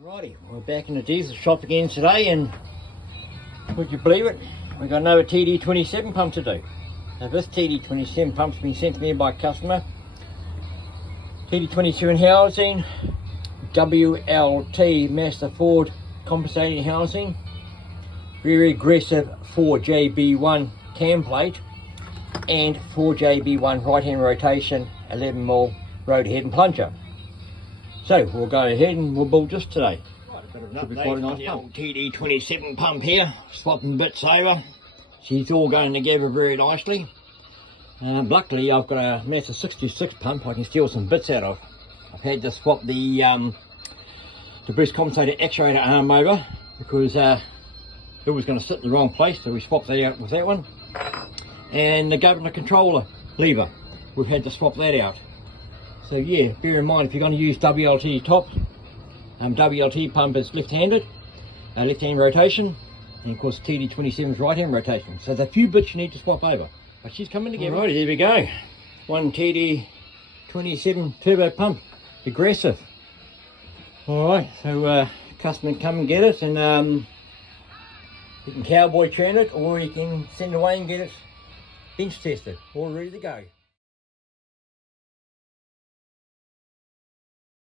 Righty, we're back in the diesel shop again today, and would you believe it, we've got another TD27 pump to do. Now this TD27 pump's been sent to me by a customer. TD27 housing, WLT Master Ford compensating housing, very aggressive 4JB1 cam plate, and 4JB1 right hand rotation, 11mm road head and plunger. So we'll go ahead and we'll build this today. Right, a bit of an update quite a nice on the old TD27 pump here, swapping bits over. She's all going together very nicely. Luckily I've got a massive 66 pump I can steal some bits out of. I've had to swap the boost compensator actuator arm over because it was going to sit in the wrong place, so we swapped that out with that one. And the governor controller lever, we've had to swap that out. So yeah, bear in mind if you're going to use WLT top, WLT pump is left-handed, left-hand rotation, and of course TD27 is right-hand rotation. So there's a few bits you need to swap over, but she's coming together. Alrighty, there we go. One TD27 turbo pump, aggressive. Alright, so customer can come and get it, and you can cowboy tune it, or you can send away and get it bench tested, all ready to go.